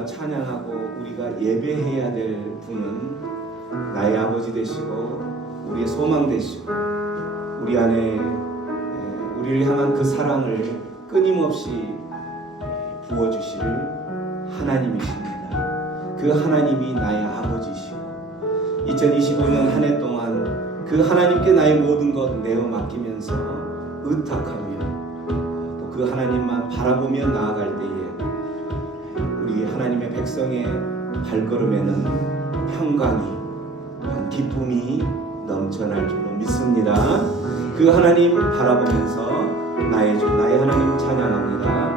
우리가 찬양하고 우리가 예배해야 될 분은 나의 아버지 되시고 우리의 소망 되시고 우리 안에 우리를 향한 그 사랑을 끊임없이 부어주실 하나님이십니다. 그 하나님이 나의 아버지시고 2025년 한 해 동안 그 하나님께 나의 모든 것 내어 맡기면서 의탁하며 또 그 하나님만 바라보며 나아갈 때에 우리 하나님의 백성의 발걸음에는 평강이 기쁨이 넘쳐날 줄로 믿습니다. 그 하나님 바라보면서 나의 주 나의 하나님 찬양합니다.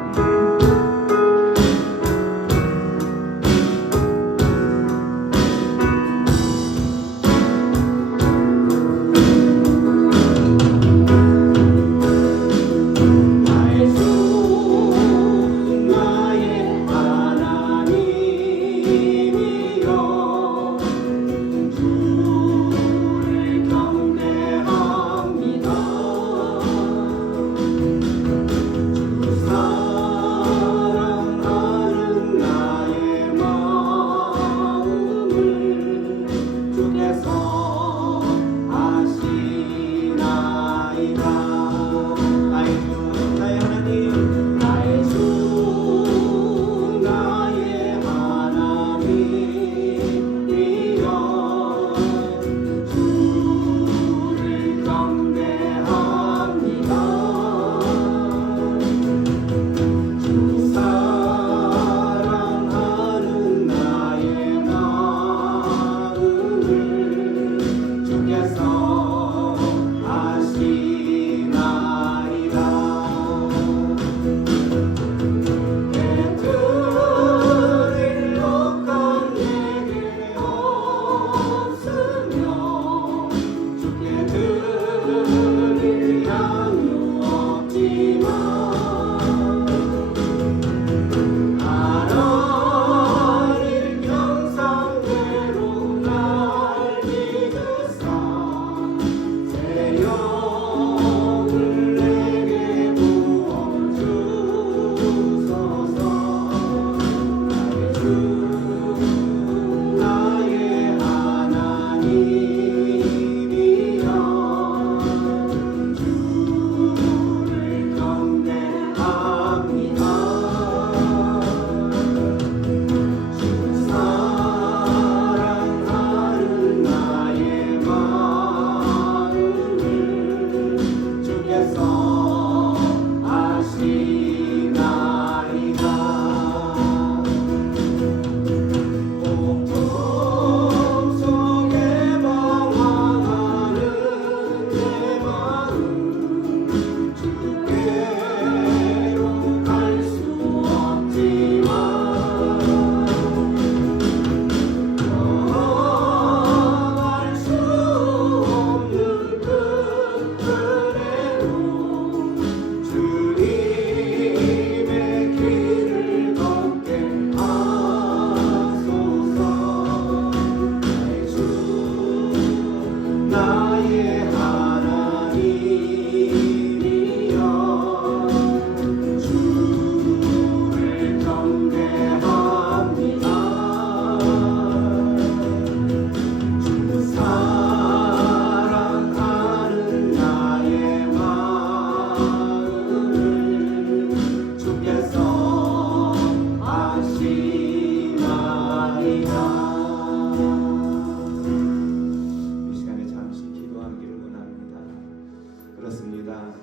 그렇습니다.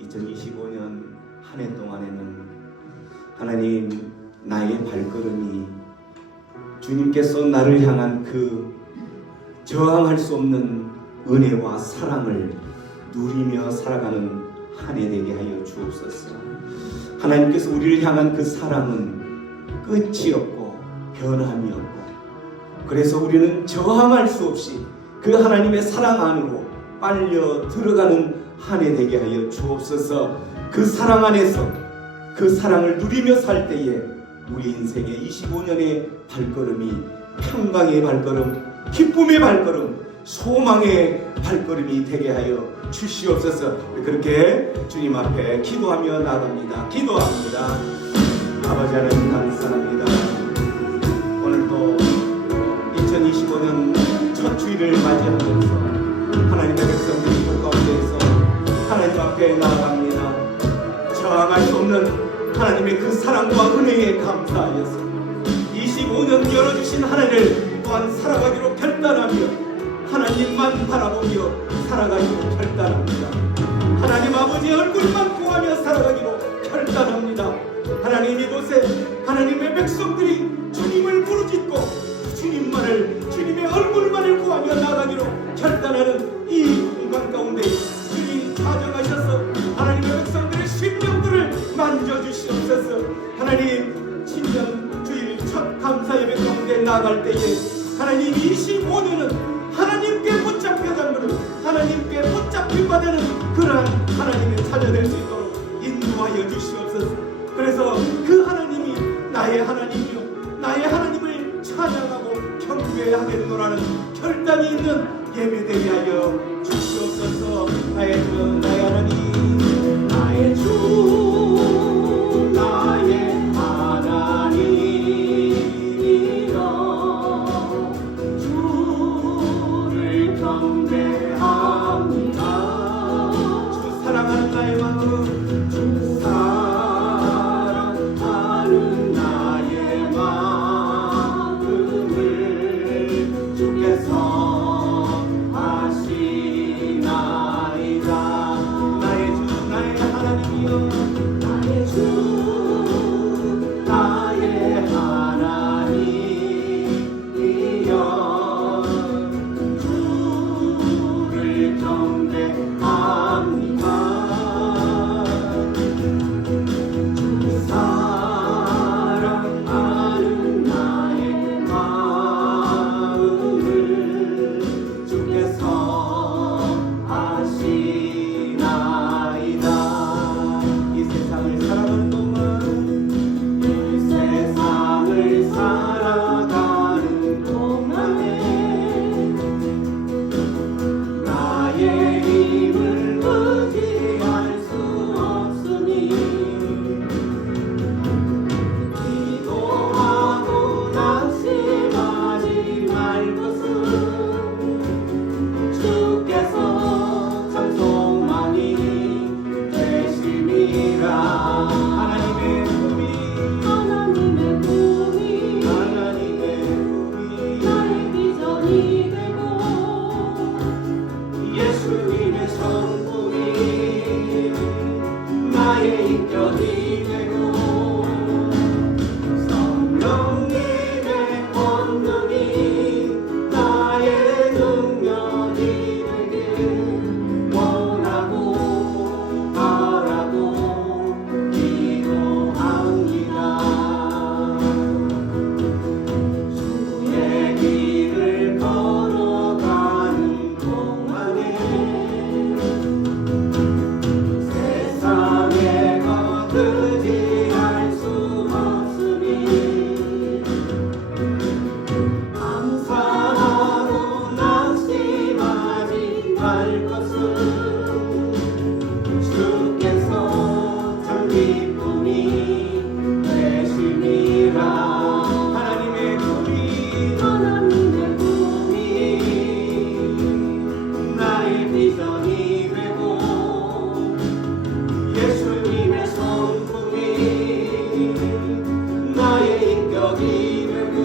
2025년 한 해 동안에는 하나님 나의 발걸음이 주님께서 나를 향한 그 저항할 수 없는 은혜와 사랑을 누리며 살아가는 한 해 되게 하여 주옵소서. 하나님께서 우리를 향한 그 사랑은 끝이 없고 변함이 없고 그래서 우리는 저항할 수 없이 그 하나님의 사랑 안으로 빨려 들어가는 한 해 되게 하여 주옵소서. 그 사랑 안에서 그 사랑을 누리며 살 때에 우리 인생의 25년의 발걸음이 평강의 발걸음, 기쁨의 발걸음, 소망의 발걸음이 되게 하여 주시옵소서. 그렇게 주님 앞에 기도하며 나갑니다. 기도합니다. 아버지 하나님 감사합니다. 2025년 첫 주일을 맞이하면서 하나님의 백성들이 그 가운데에서 하나님 앞에 나아갑니다. 저항할 수 없는 하나님의 그 사랑과 은혜에 감사하여서 25년 열어주신 하나님을 또한 살아가기로 결단하며 하나님만 바라보며 살아가기로 결단합니다. 하나님 아버지의 얼굴만 보며 살아가기로 결단합니다. 하나님 이곳에 하나님의 백성들이 주님을 부르짖고 주님의 얼굴만을 구하며 나가기로 결단하는 이 공간 가운데 주님 좌정하셔서 하나님의 백성들의 심령들을 만져주시옵소서. 하나님 신년 주일 첫 감사 예배 가운데 나갈 때에 하나님 25년은 하나님께 붙잡혀 잡는 하나님께 붙잡힌 바 되는 그러한 하나님을 찾아낼 수 있도록 인도하여 주시옵소서. 그래서 그 하나님이 나의 하나님이요 나의 하나님을 찬양하고 경배하겠노라는 결단이 있는 예배되게 하여 주시옵소서. 나의 주 나의 하나님 나의 주 나의 하나님이여 주를 경배합니다. 주 사랑하는 나의 마음 주 사랑하는 나의 마음을 주께서 하시나이다. 나의 주 나의 하나님이여 나의 주 나의 하나님이여 주를 경배합니다. 사랑하는 나의 마음을 주께서 하시나이다. 이 세상을 살아가는 동안 이 세상을 살아가는 동안에 나의 힘을 의지할 수 없으니 기도하고 낙심하지 말 것은 주께서 참 소망이 되심이라. 하나님의 꿈이 나의 비전이 되고 예수님의 성품이 나의 인격이 되고 성령님의 권능이 나의 능력이 되길 원하고 바라고 기도합니다. 주의 길을 걸어가는 동안에 세상에 거두지할 수 없으니 감사하고 낙심하지 말 것은 주께서 참 기쁨이 되심이라. 하나님의 꿈이 나의 비전이 되고 예수님의 성품이 나의 인격이 되고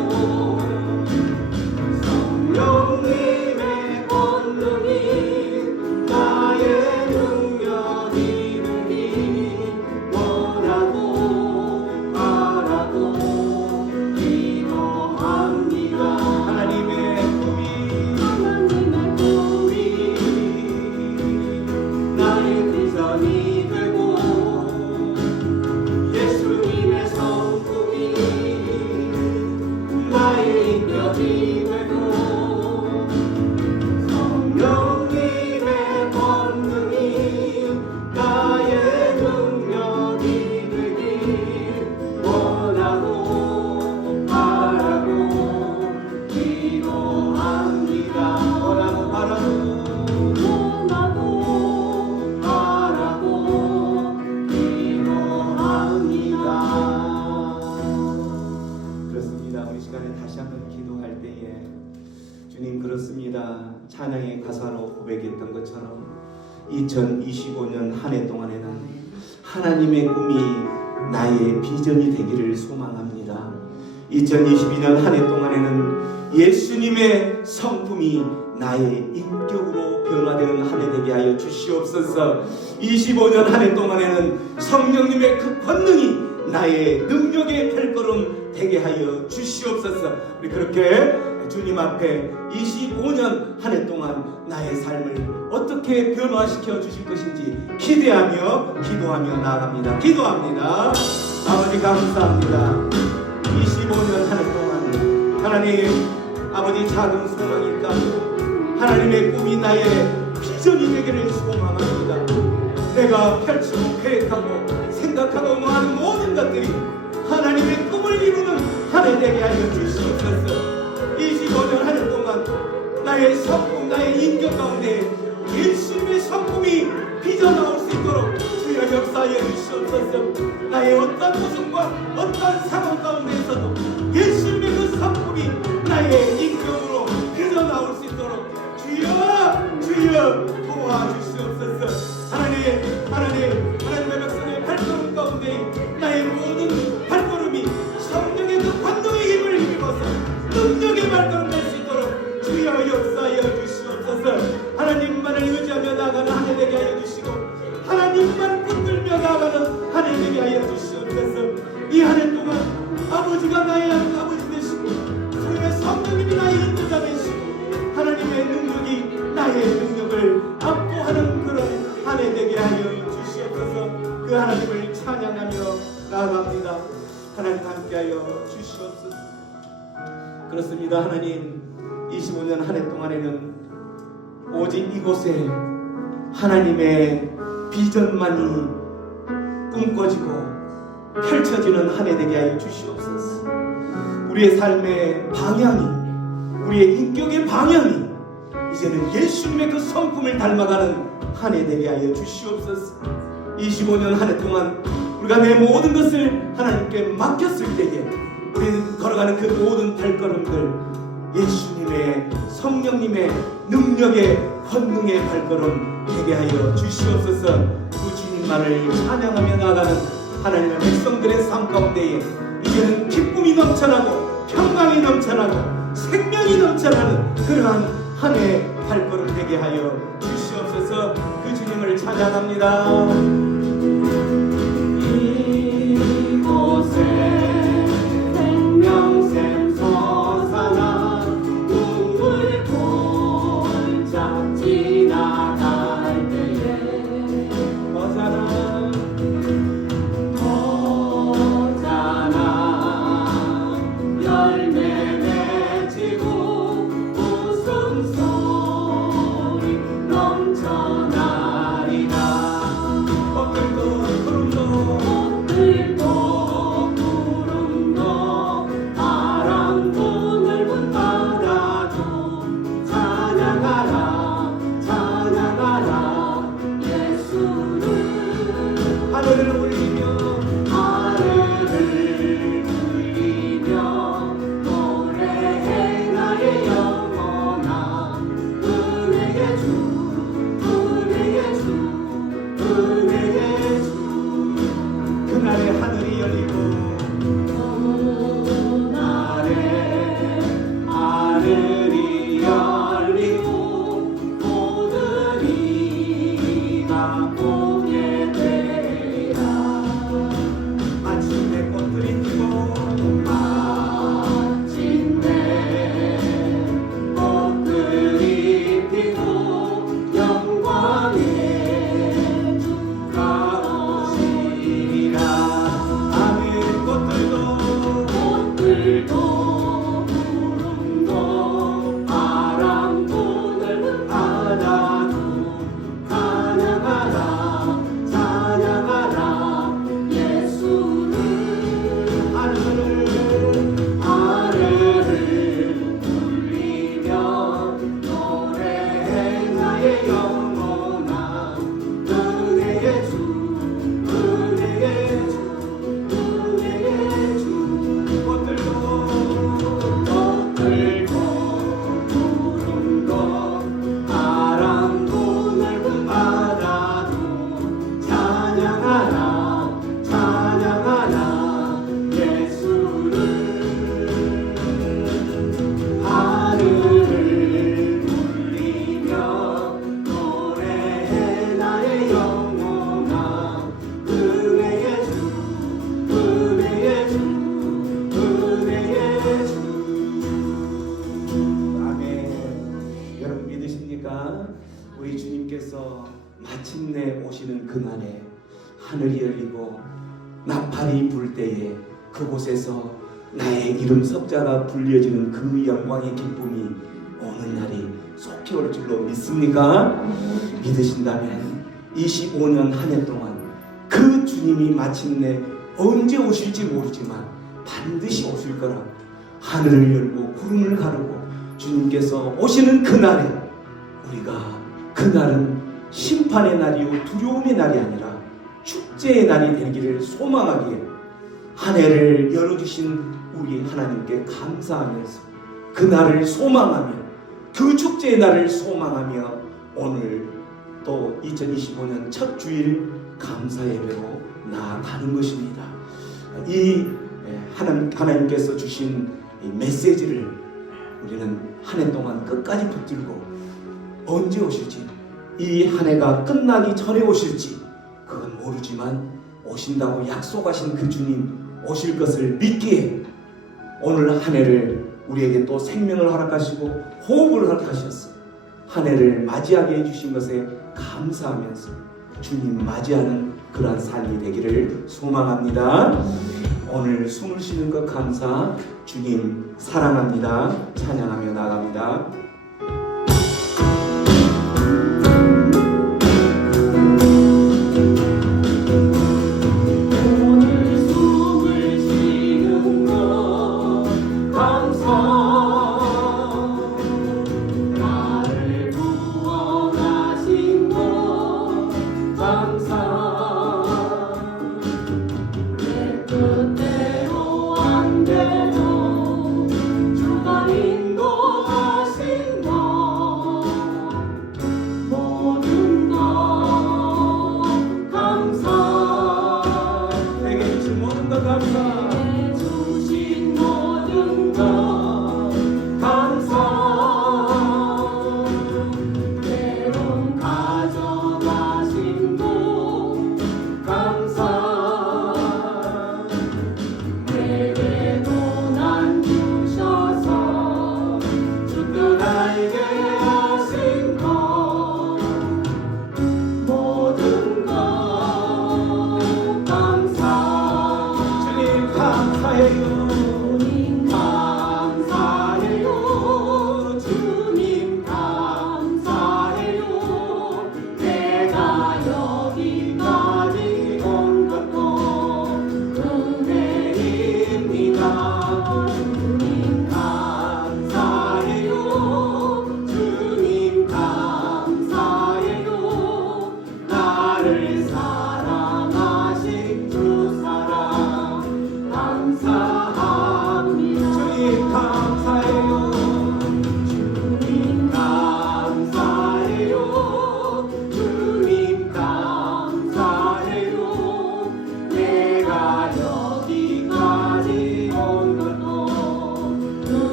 성령님의 권능이 나의 고백했던 것처럼 2025년 한 해 동안에는 하나님의 꿈이 나의 비전이 되기를 소망합니다. 2022년 한 해 동안에는 예수님의 성품이 나의 인격으로 변화되는 한 해 되게 하여 주시옵소서. 25년 한 해 동안에는 성령님의 그 권능이 나의 능력의 발걸음 되게 하여 주시옵소서. 우리 그렇게 주님 앞에 25년 한 해 동안 나의 삶을 어떻게 변화시켜 주실 것인지 기대하며 기도하며 나아갑니다. 기도합니다. 아버지 감사합니다. 25년 한 해 동안 하나님 아버지 작은 소망일까요? 하나님의 꿈이 나의 비전이 되기를 소망합니다. 내가 펼치고 계획하고 생각하고 뭐하는 모든 것들이 하나님의 꿈을 이루는 한 해 되게 하여 주시옵소서. 25년 한 해 동안 나의 성품, 나의 인격 가운데 예수님의 성품이 빚어나올 수 있도록 주여 역사하여 주시옵소서. 나의 어떤 모습과 어떤 상황 가운데에서도 예수님의 그 성품이 나의 인격으로 빚어나올 수 있도록 주여 도와주시옵소서. 하나님의 백성의 발걸음 가운데 나의 모든 발걸음이 성령의 그 관동의 힘을 힘입어서 능력의 발걸음 될 수 있도록 주여 역사하여 주시옵소서. 하나님만을 의지하며 나아가는 한 해 되게 하여 주시고 하나님만 붙들며 나아가는 한 해 되게 하여 주시옵소서. 이 한 해 동안 아버지가 나의 아버지 되시고 주님의 성령님이 나의 인도자 되시고 하나님의 능력이 나의 능력을 압도하는 그런 한 해 되게 하여 주시옵소서. 그 하나님을 찬양하며 나아갑니다. 하나님 함께하여 주시옵소서. 그렇습니다. 하나님 25년 한 해 동안에는 오직 이곳에 하나님의 비전만이 꿈꿔지고 펼쳐지는 한 해 되게 하여 주시옵소서. 우리의 삶의 방향이, 우리의 인격의 방향이 이제는 예수님의 그 성품을 닮아가는 한 해 되게 하여 주시옵소서. 25년 한 해 동안 우리가 내 모든 것을 하나님께 맡겼을 때에 우리는 걸어가는 그 모든 발걸음들 예수님의 성령님의 능력의 권능의 발걸음 되게 하여 주시옵소서. 그 주님만을 찬양하며 나아가는 하나님의 백성들의 삶 가운데에 이제는 기쁨이 넘쳐나고 평강이 넘쳐나고 생명이 넘쳐나는 그러한 한 해 발걸음 되게 하여 주시옵소서. 그 주님을 찬양합니다. 이곳에 생명샘 솟아난 눈물 골짝 지나갈 때에 허사나 열매 맺히고 웃음소리 넘쳐나리라. 꽃들도 구름도 바람도 넓은 바다도 찬양하라 찬양하라 예수를. 하늘을 울리며 노래해 나의 영혼아. 은혜의 주 은혜의 주 은혜의 주. 그날의 하늘이 열리고 그날의 하늘이 열리고 모든 이가 보게 되리라. 마침내 꽃들이 피고 마침내 꽃들이 피고 영광의 주가 오시리라. 아멘. 꽃들도 구름도 바람도 넓은 바다도 찬양하라 찬양하라 예수를. 하늘을 울리며 노래해 나의 영혼아. 영원한 은혜의 주, 은혜의 주, 은혜의 주. 아멘. 여러분 믿으십니까? 우리 주님께서 마침내 오시는 그날에 하늘이 열리고 나팔이 불 때에 그곳에서 나의 이름 석자가 불려지는 그 영광의 기쁨이 오는 날이 속히 올 줄로 믿습니까? 믿으신다면 25년 한 해 동안 그 주님이 마침내 언제 오실지 모르지만 반드시 오실 거라 하늘을 열고 구름을 가르고 주님께서 오시는 그날에 우리가 그날은 심판의 날이요 두려움의 날이 아니라 축제의 날이 되기를 소망하기에 한 해를 열어주신 우리 하나님께 감사하면서 그날을 소망하며 그 축제의 날을 소망하며 오늘 또 2025년 첫 주일 감사 예배로 나아가는 것입니다. 이 하나님께서 주신 이 메시지를 우리는 한 해 동안 끝까지 붙들고 언제 오실지 이 한 해가 끝나기 전에 오실지 그건 모르지만 오신다고 약속하신 그 주님 오실 것을 믿기에 오늘 한 해를 우리에게 또 생명을 허락하시고 호흡을 허락하셨어. 한 해를 맞이하게 해주신 것에 감사하면서 주님 맞이하는 그러한 삶이 되기를 소망합니다. 오늘 숨을 쉬는 것 감사, 주님 사랑합니다. 찬양하며 나갑니다.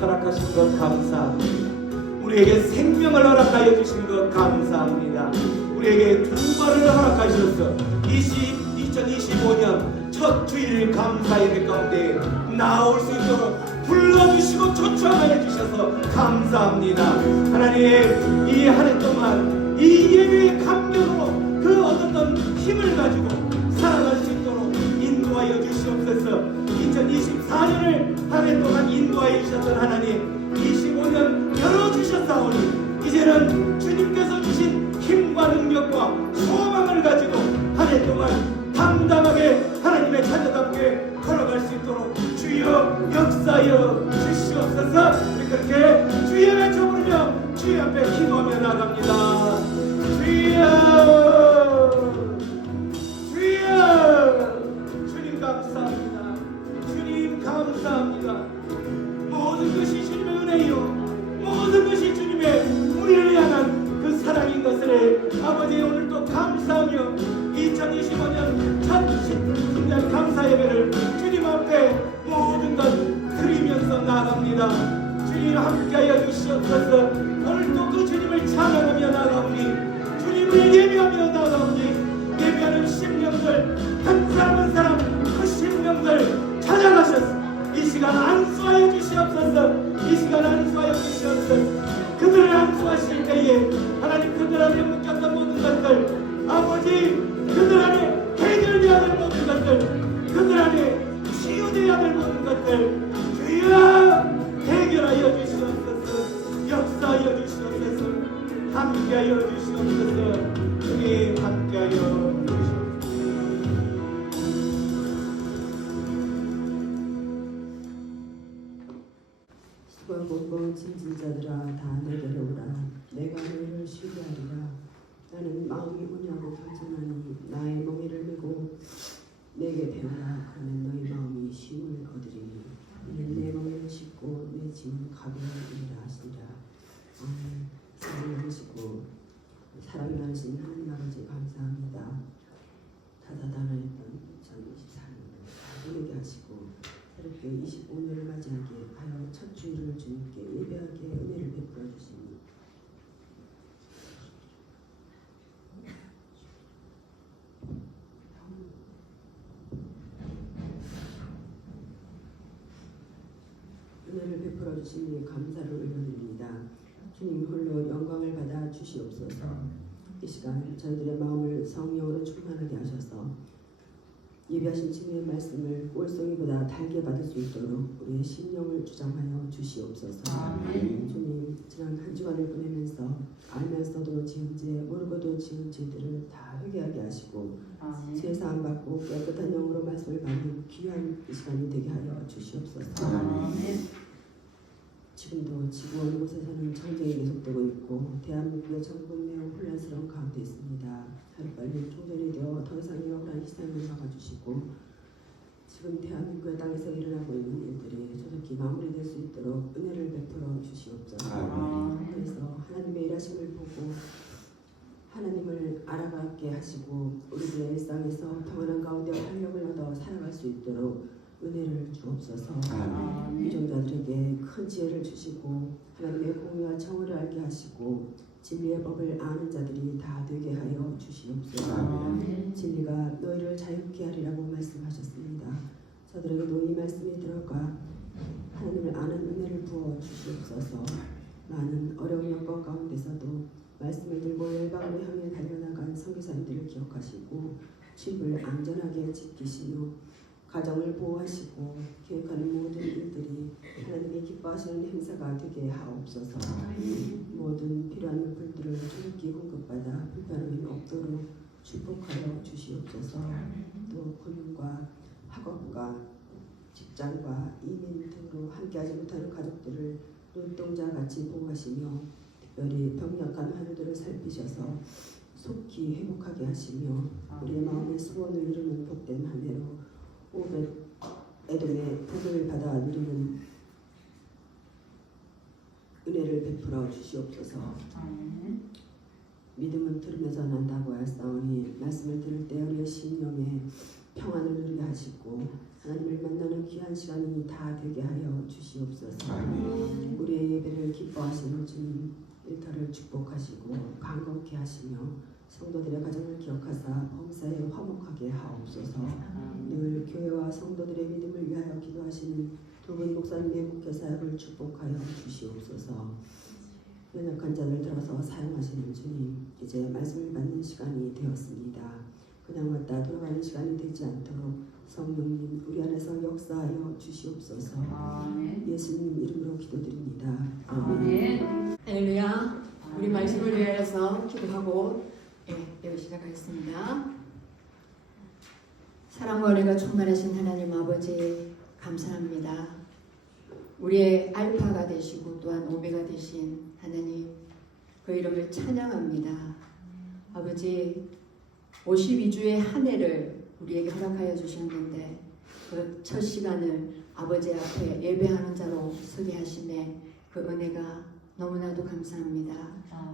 허락하신 것 감사합니다. 우리에게 생명을 허락하여 주신 것 감사합니다. 우리에게 두 발을 허락하셔서 2025년 첫 주일 감사 예배 가운데 나올 수 있도록 불러주시고 초청하여 주셔서 감사합니다. 하나님, 이 한 해 동안 이 예배의 감격으로 그 얻었던 힘을 가지고 살아갈 수 있도록 인도하여 주시옵소서. 2024년을 한 해 동안 인도하여 주셨던 하나님, 25년 열어주셨사오니 이제는 주님께서 주신 힘과 능력과 소망을 가지고 한 해 동안 담담하게 하나님의 자녀답게 걸어갈 수 있도록 주여 역사여 주시옵소서. 우리 그렇게 주의 외쳐 부르며 주의 앞에 기도하며 나갑니다. 주여 주여 신중한 감사 예배를 주님 앞에 모든 것 드리면서 나갑니다. 주님 함께하여 주시옵소서. 오늘도 그 주님을 찬양하며 나가오니 주님을 예배하며 나가오니 예배하는 심령들 한 사람 한 사람 그 심령들 찾아가셔서 이 시간 안수하여 주시옵소서. 이 시간 안수하여 주시옵소서. 그들을 안수하실 때에 하나님 그들 안에 묶였던 모든 것들 아버지 그들 안에 해결되어야 될 모든 것들 그들 안에 치유되어야 될 모든 것들 주여 해결하여 주시옵소서. 역사하여 주시옵소서. 함께하여 주시옵소서. 주님 함께하여 주시옵소서. 수고하고 짐진 자들아 다 내게로 오라. 내가 너희를 쉬게 하리라. 나는 마음이 온유하고 겸손하니 나의 멍에를 메고 내게 배우라. 그러면 너희 마음이 쉼을 얻으리니 이는 내 멍에를 씻고 내 짐은 가벼우리라 하시니라. 아멘. 사랑하시고 사랑이 많으신 하나님 아버지 감사합니다. 다다다나했던 2024년을 다 보내게 하시고 새롭게 25년을 맞이하게 하여 첫 주일을 주님께 예배하게 은혜를 베풀어 주시니 은혜를 베풀어 주시니 감사를 올려드립니다. 주님 홀로 영광을 받아 주시옵소서. 이 시간 저희들의 마음을 성령으로 충만하게 하셔서 예비하신 주님의 말씀을 꼴송이보다 달게 받을 수 있도록 우리의 심령을 주장하여 주시옵소서. 아멘. 주님 지난 한 주간을 보내면서 알면서도 지은 죄 모르고도 지은 죄들을 다 회개하게 하시고 죄 사함 받고 깨끗한 영으로 말씀을 받는 귀한 이 시간이 되게 하여 주시옵소서. 아멘. 지금도 지구 어느 곳에서는 전쟁이 계속되고 있고 대한민국의 정부는 매우 혼란스러운 가운데 있습니다. 하루빨리 종전이 되어 더 이상의 억울한 희생을 막아주시고 지금 대한민국의 땅에서 일어나고 있는 일들이 조속히 마무리될 수 있도록 은혜를 베풀어 주시옵소서. 그래서 하나님의 일하심을 보고 하나님을 알아가게 하시고 우리들의 일상에서 평안한 가운데 활력을 얻어 살아갈 수 있도록 은혜를 주옵소서. 유종자들에게 큰 지혜를 주시고 하나님의 공의와 정의를 알게 하시고 진리의 법을 아는 자들이 다 되게 하여 주시옵소서. 진리가 너희를 자유케 하리라고 말씀하셨습니다. 저들에게도 이 말씀이 들어가 하나님을 아는 은혜를 부어 주시옵소서. 많은 어려운 여건 가운데서도 말씀을 들고 열방으로 향해 달려나간 선교사님들을 기억하시고 집을 안전하게 지키시며 가정을 보호하시고 계획하는 모든 일들이 하나님의 기뻐하시는 행사가 되게 하옵소서. 모든 필요한 물품들을 조속히 공급받아 불편함이 없도록 축복하여 주시옵소서. 또 군인과 학업과 직장과 이민 등으로 함께하지 못하는 가족들을 눈동자 같이 보호하시며 특별히 병약한 하늘들을 살피셔서 속히 회복하게 하시며 우리의 마음의 소원을 이루는 복된 한 해로 오벳 에돔의 복을 받아 누리는 은혜를 베풀어 주시옵소서. 믿음은 들으면서 난다고 하였사오니 말씀을 들을 때 우리의 심령에 평안을 누리게 하시고 하나님을 만나는 귀한 시간이 다 되게 하여 주시옵소서. 우리의 예배를 기뻐하시는 주님 일터를 축복하시고 강건케 하시며 성도들의 가정을 기억하사 범사에 화목하게 하옵소서. 늘 교회와 성도들의 믿음을 위하여 기도하시는 두 분 목사님의 목회 사역을 축복하여 주시옵소서. 연약한 자를 들어서 사용하시는 주님, 이제 말씀을 받는 시간이 되었습니다. 그냥 왔다 돌아가는 시간이 되지 않도록 성령님 우리 안에서 역사하여 주시옵소서. 예수님 이름으로 기도드립니다. 아멘. 할렐루야. 우리 말씀을 위하여서 기도하고 예배 시작하겠습니다. 사랑과 은혜가 충만하신 하나님 아버지 감사합니다. 우리의 알파가 되시고 또한 오메가 되신 하나님 그 이름을 찬양합니다. 아버지 52주의 한 해를 우리에게 허락하여 주셨는데 그 첫 시간을 아버지 앞에 예배하는 자로 서게 하심에 그 은혜가 너무나도 감사합니다.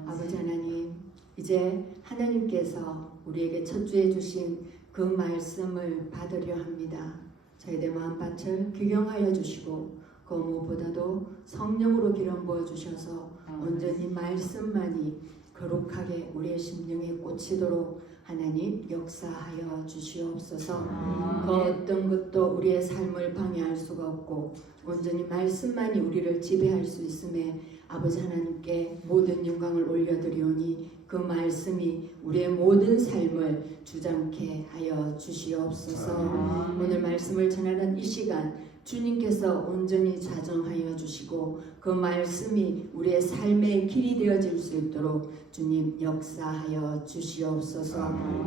아버지 하나님 이제 하나님께서 우리에게 첫 주에 주신 그 말씀을 받으려 합니다. 저희들 마음밭을 귀경하여 주시고 그 무엇보다도 성령으로 기름 부어 주셔서 온전히 말씀만이 거룩하게 우리의 심령에 꽂히도록 하나님 역사하여 주시옵소서. 그 어떤 것도 우리의 삶을 방해할 수가 없고 온전히 말씀만이 우리를 지배할 수 있음에 아버지 하나님께 모든 영광을 올려드리오니 그 말씀이 우리의 모든 삶을 주장케 하여 주시옵소서. 오늘 말씀을 전하는 이 시간 주님께서 온전히 자정하여 주시고 그 말씀이 우리의 삶의 길이 되어질 수 있도록 주님 역사하여 주시옵소서.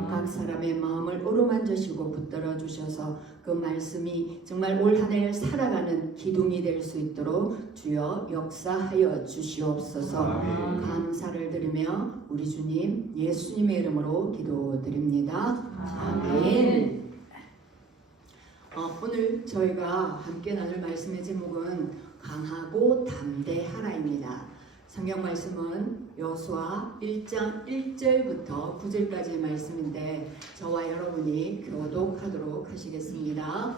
각 사람의 마음을 어루만지시고 붙들어 주셔서 그 말씀이 정말 올 한 해를 살아가는 기둥이 될 수 있도록 주여 역사하여 주시옵소서. 감사를 드리며 우리 주님 예수님의 이름으로 기도드립니다. 아멘. 오늘 저희가 함께 나눌 말씀의 제목은 강하고 담대하라입니다. 성경 말씀은 여호수아 1장 1절부터 9절까지의 말씀인데 저와 여러분이 교독하도록 하시겠습니다.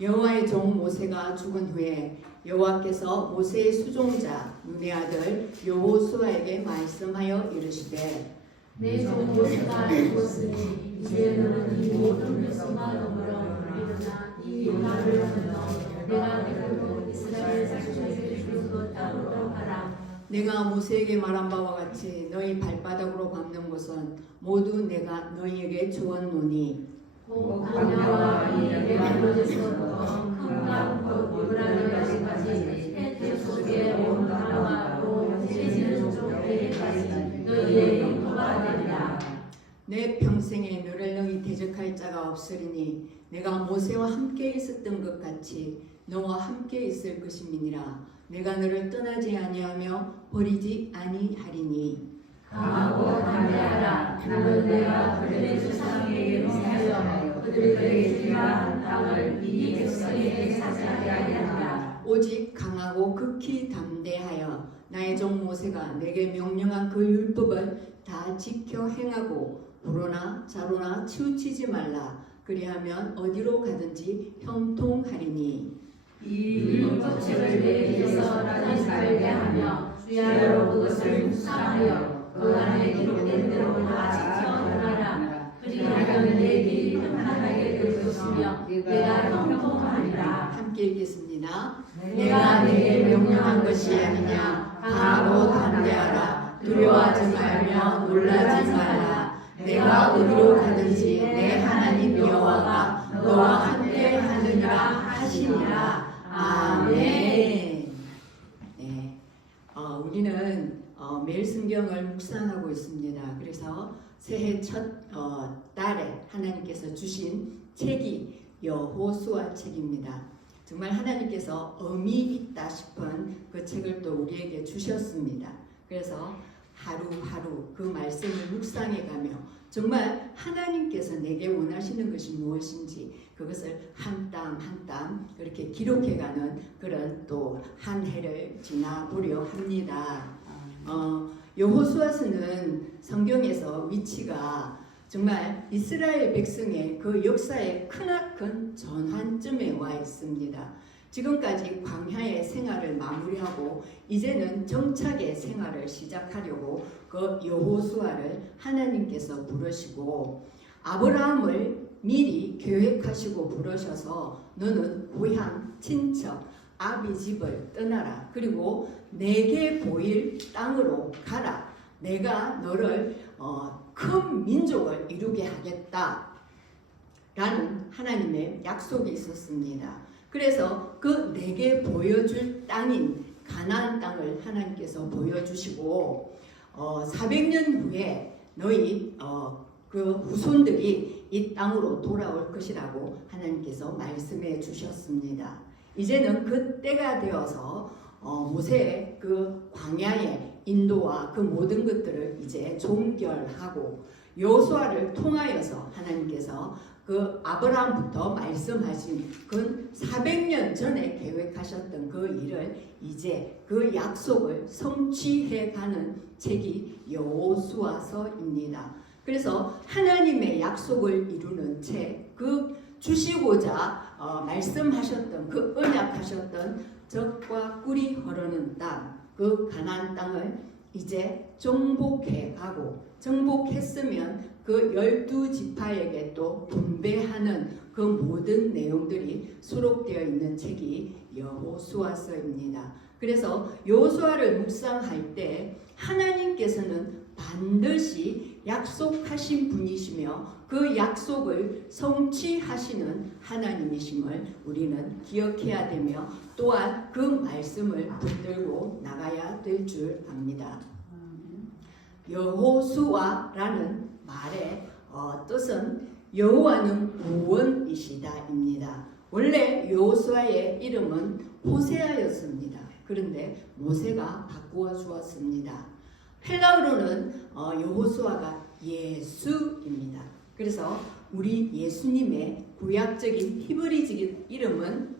여호와의 종 모세가 죽은 후에 여호와께서 모세의 수종자 눈의 아들 여호수아에게 말씀하여 이르시되 내 종 모세가 죽었으니 이제 너는 이 모든 백성과 더불어 일어나 이 요단을 건너 내가 내게 이스라엘 자손에게 준 것 땅으로 가라. 내가 모세에게 말한 바와 같이 너희 발바닥으로 밟는 곳은 모두 내가 너희에게 주었노니 곧 광야와 이 레바논에서부터 큰 곧 유브라데까지 해 속에 온 강과 또 세지는 족속에까지 너희의 영토가 되리라. 내 평생에 너를 능히 대적할 자가 없으리니 내가 모세와 함께 있었던 것 같이 너와 함께 있을 것임이니라. 내가 너를 떠나지 아니하며 버리지 아니하리니 강하고 담대하라. 나는 내가 그들의 조상에게 맹세하여 그들에게 주리라 한 땅을 이 백성에게 차지하게 하리라. 오직 강하고 극히 담대하여 나의 종 모세가 내게 명령한 그 율법을 다 지켜 행하고 불어나 자로나 치우치지 말라. 그리하면 어디로 가든지 형통하리니 이 율법책을 내 입에서 나는 살게 하며 주야로 그것을 묵상하여 그 안에 기록된 대로 다 지켜 행하라. 그리하면 내 길이 평안하게 될 것이며 내가 형통하리라. 함께 읽겠습니다. 내가 내게 명령한 것이 아니냐. 강하고 담대하라. 두려워하지 말며 놀라지 말라. 내가 어디로 가든지 내 하나님 여호와가 너와 함께 하느니라 하시니라. 아멘. 네, 우리는 매일 성경을 묵상하고 있습니다. 그래서 새해 첫 달에 하나님께서 주신 책이 여호수아 책입니다. 정말 하나님께서 의미 있다 싶은 그 책을 또 우리에게 주셨습니다. 그래서 하루하루 그 말씀을 묵상해가며 정말 하나님께서 내게 원하시는 것이 무엇인지 그것을 한 땀 한 땀 그렇게 기록해가는 그런 또 한 해를 지나보려 합니다. 여호수아서는 성경에서 위치가 정말 이스라엘 백성의 그 역사의 크나큰 전환점에 와 있습니다. 지금까지 광야의 생활을 마무리하고 이제는 정착의 생활을 시작하려고 그 여호수아를 하나님께서 부르시고 아브라함을 미리 계획하시고 부르셔서 너는 고향 친척 아비 집을 떠나라. 그리고 내게 보일 땅으로 가라. 내가 너를 큰 민족을 이루게 하겠다. 라는 하나님의 약속이 있었습니다. 그래서 그 내게 보여줄 땅인 가나안 땅을 하나님께서 보여주시고 400년 후에 너희 그 후손들이 이 땅으로 돌아올 것이라고 하나님께서 말씀해 주셨습니다. 이제는 그 때가 되어서 모세의 그 광야의 인도와 그 모든 것들을 이제 종결하고 여호수아를 통하여서 하나님께서 그 아브라함부터 말씀하신 그 400년 전에 계획하셨던 그 일을 이제 그 약속을 성취해가는 책이 여호수아서입니다. 그래서 하나님의 약속을 이루는 채 그 주시고자 말씀하셨던 그 언약하셨던 적과 꿀이 흐르는 땅, 그 가나안 땅을 이제 정복해 가고 정복했으면 그 12지파에게 또 분배하는 그 모든 내용들이 수록되어 있는 책이 여호수아서입니다. 그래서 여호수아를 묵상할 때 하나님께서는 반드시 약속하신 분이시며 그 약속을 성취하시는 하나님이심을 우리는 기억해야 되며 또한 그 말씀을 붙들고 나가야 될 줄 압니다. 여호수아라는 말의 뜻은 여호와는 구원이시다입니다. 원래 여호수아의 이름은 호세아였습니다. 그런데 모세가 바꾸어 주었습니다. 헬라어로는 여호수아가 예수입니다. 그래서 우리 예수님의 구약적인 히브리적인 이름은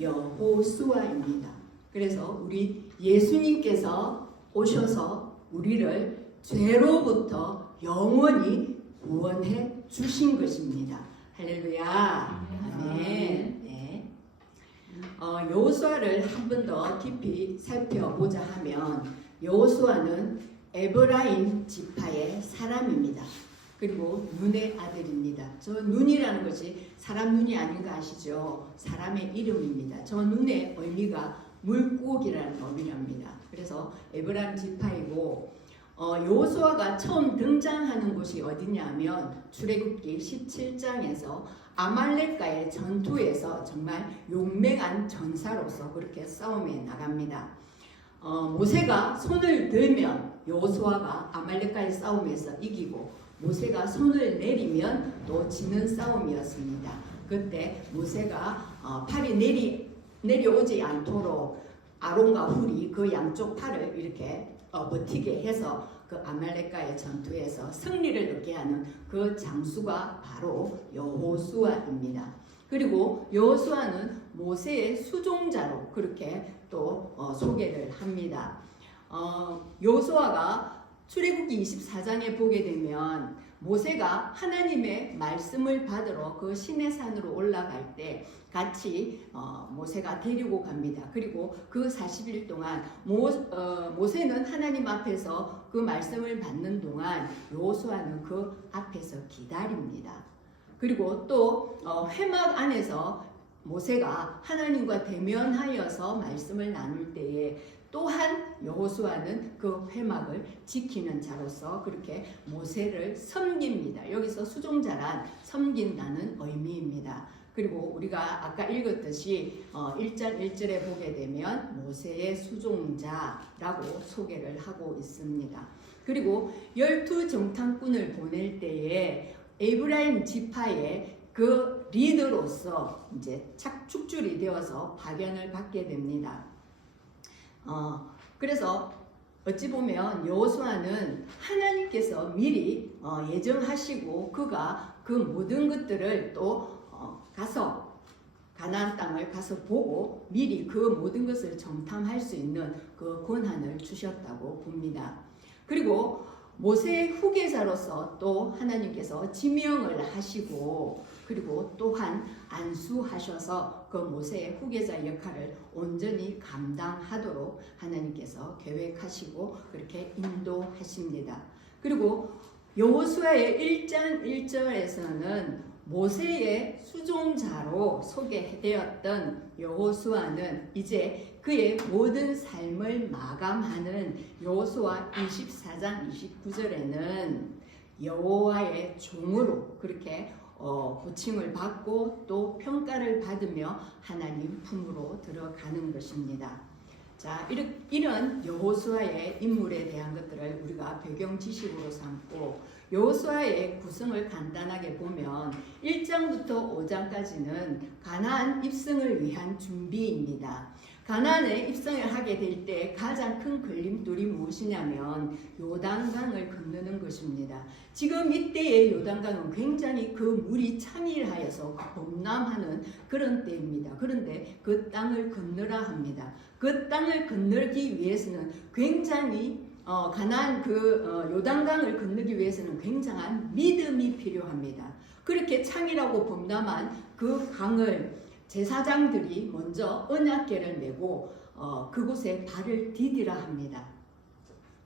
여호수아입니다. 그래서 우리 예수님께서 오셔서 우리를 죄로부터 영원히 구원해 주신 것입니다. 할렐루야. 아멘. 네. 여호수아를 한 번 더 깊이 살펴보자 하면 여호수아는 에브라임 지파의 사람입니다. 그리고 눈의 아들입니다. 저 눈이라는 것이 사람 눈이 아닌 거 아시죠? 사람의 이름입니다. 저 눈의 의미가 물고기라는 의미랍니다. 그래서 에브라임 지파이고 여호수아가 처음 등장하는 곳이 어디냐면 출애굽기 17장에서 아말렉과의 전투에서 정말 용맹한 전사로서 그렇게 싸움에 나갑니다. 모세가 손을 들면 여호수아가 아말렉과의 싸움에서 이기고 모세가 손을 내리면 또 지는 싸움이었습니다. 그때 모세가 팔이 내려오지 않도록 아론과 훌이 그 양쪽 팔을 이렇게 버티게 해서 그 아말렉과의 전투에서 승리를 얻게 하는 그 장수가 바로 여호수아입니다. 그리고 여호수아는 모세의 수종자로 그렇게 또 소개를 합니다. 여호수아가 출애굽기 24장에 보게 되면 모세가 하나님의 말씀을 받으러 그 시내산으로 올라갈 때 같이 모세가 데리고 갑니다. 그리고 그 40일 동안 모세는 하나님 앞에서 그 말씀을 받는 동안 여호수아는 그 앞에서 기다립니다. 그리고 또 회막 안에서 모세가 하나님과 대면하여서 말씀을 나눌 때에 또한 여호수아는 그 회막을 지키는 자로서 그렇게 모세를 섬깁니다. 여기서 수종자란 섬긴다는 의미입니다. 그리고 우리가 아까 읽었듯이 1절 1절에 보게 되면 모세의 수종자라고 소개를 하고 있습니다. 그리고 12정탐꾼을 보낼 때에 에브라임 지파의 그 리더로서 이제 축줄이 되어서 파견을 받게 됩니다. 그래서 어찌 보면 여호수아는 하나님께서 미리 예정하시고 그가 그 모든 것들을 또 가서 가나안 땅을 가서 보고 미리 그 모든 것을 정탐할 수 있는 그 권한을 주셨다고 봅니다. 그리고 모세의 후계자로서 또 하나님께서 지명을 하시고 그리고 또한 안수하셔서 그 모세의 후계자 역할을 온전히 감당하도록 하나님께서 계획하시고 그렇게 인도하십니다. 그리고 여호수아의 1장 1절에서는 모세의 수종자로 소개되었던 여호수아는 이제 그의 모든 삶을 마감하는 여호수아 24장 29절에는 여호와의 종으로 그렇게 호칭을 받고 또 평가를 받으며 하나님 품으로 들어가는 것입니다. 자, 이런 여호수아의 인물에 대한 것들을 우리가 배경 지식으로 삼고 여호수아의 구성을 간단하게 보면 1장부터 5장까지는 가나안 입성을 위한 준비입니다. 가나안에 입성을 하게 될 때 가장 큰 걸림돌이 무엇이냐면 요단강을 건너는 것입니다. 지금 이때의 요단강은 굉장히 그 물이 참일하여서 범람하는 그런 때입니다. 그런데 그 땅을 건너라 합니다. 그 땅을 건너기 위해서는 굉장히 가나안 그 요단강을 건너기 위해서는 굉장한 믿음이 필요합니다. 그렇게 창이라고 범람한 그 강을 제사장들이 먼저 언약궤를 메고 그곳에 발을 디디라 합니다.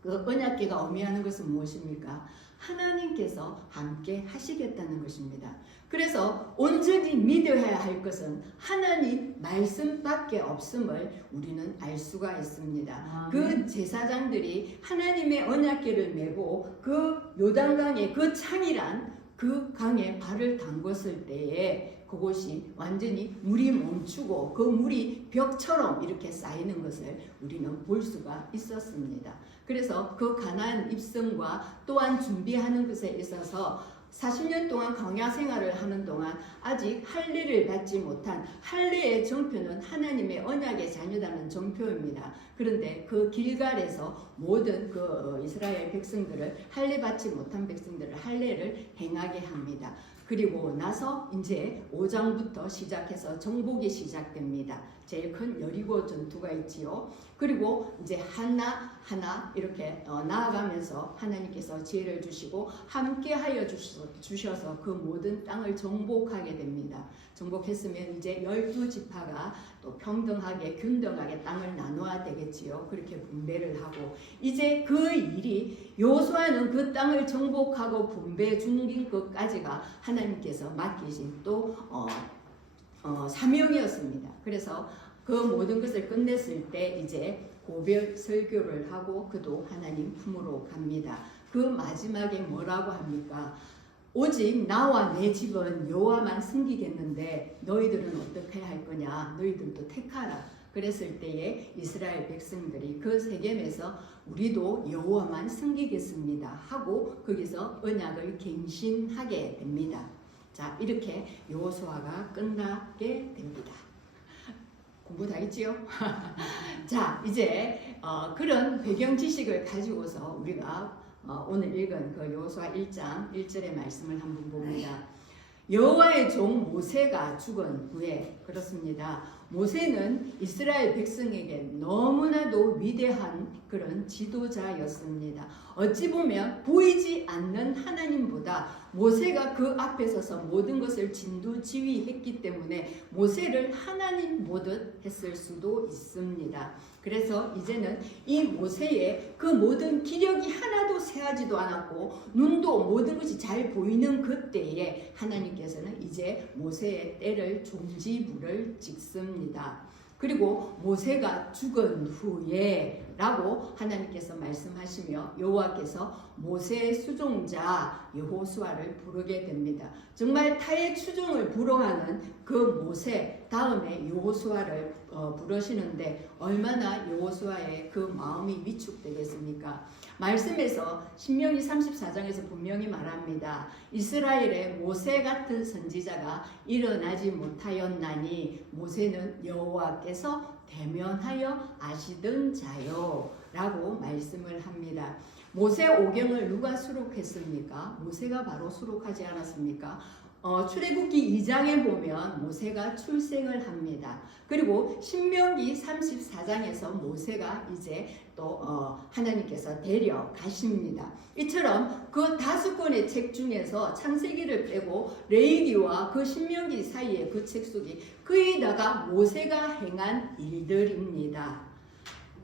그 언약궤가 의미하는 것은 무엇입니까? 하나님께서 함께 하시겠다는 것입니다. 그래서 온전히 믿어야 할 것은 하나님 말씀밖에 없음을 우리는 알 수가 있습니다. 그 제사장들이 하나님의 언약궤를 메고 그 요단강의 그 창이란 그 강에 발을 담궜을 때에 그곳이 완전히 물이 멈추고 그 물이 벽처럼 이렇게 쌓이는 것을 우리는 볼 수가 있었습니다. 그래서 그 가나안 입성과 또한 준비하는 것에 있어서 40년 동안 광야 생활을 하는 동안 아직 할례를 받지 못한 할례의 정표는 하나님의 언약의 자녀다는 정표입니다. 그런데 그 길갈에서 모든 그 이스라엘 백성들을 할례 받지 못한 백성들을 할례를 행하게 합니다. 그리고 나서 이제 5장부터 시작해서 정복이 시작됩니다. 제일 큰 여리고 전투가 있지요. 그리고 이제 하나 이렇게 나아가면서 하나님께서 지혜를 주시고 함께하여 주셔서 그 모든 땅을 정복하게 됩니다. 정복했으면 이제 12지파가 또 평등하게 균등하게 땅을 나눠야 되겠지요. 그렇게 분배를 하고 이제 그 일이 여호수아는 그 땅을 정복하고 분배 주는 것까지가 하나님께서 맡기신 또 사명이었습니다. 그래서 그 모든 것을 끝냈을 때 이제 고별 설교를 하고 그도 하나님 품으로 갑니다. 그 마지막에 뭐라고 합니까? 오직 나와 내 집은 여호와만 섬기겠는데 너희들은 어떻게 할 거냐? 너희들도 택하라. 그랬을 때에 이스라엘 백성들이 그 세겜에서 우리도 여호와만 섬기겠습니다 하고 거기서 언약을 갱신하게 됩니다. 자, 이렇게 여호수아가 끝나게 됩니다. 공부 다 했지요? 자, 이제 그런 배경 지식을 가지고서 우리가 오늘 읽은 그 여호수아 1장 1절의 말씀을 한번 봅니다. 여호와의 종 모세가 죽은 후에 그렇습니다. 모세는 이스라엘 백성에게 너무나도 위대한 그런 지도자였습니다. 어찌 보면 보이지 않는 하나님보다 모세가 그 앞에 서서 모든 것을 진두지휘했기 때문에 모세를 하나님 보듯 했을 수도 있습니다. 그래서 이제는 이 모세의 그 모든 기력이 하나도 쇠하지도 않았고 눈도 모든 것이 잘 보이는 그때에 하나님께서는 이제 모세의 때를 종지부를 찍습니다. 그리고 모세가 죽은 후에 라고 하나님께서 말씀하시며 여호와께서 모세의 수종자 여호수아를 부르게 됩니다. 정말 타의 추종을 불허하는 그 모세 다음에 여호수아를 부르시는데 얼마나 여호수아의 그 마음이 위축되겠습니까? 말씀에서 신명기 34장에서 분명히 말합니다. 이스라엘의 모세 같은 선지자가 일어나지 못하였나니 모세는 여호와께서 대면하여 아시던 자요 라고 말씀을 합니다. 모세 오경을 누가 수록했습니까? 모세가 바로 수록하지 않았습니까? 출애굽기 2장에 보면 모세가 출생을 합니다. 그리고 신명기 34장에서 모세가 이제 또 하나님께서 데려가십니다. 이처럼 그 5권의 책 중에서 창세기를 빼고 레위기와 그 신명기 사이의 그 책 속이 거의다가 모세가 행한 일들입니다.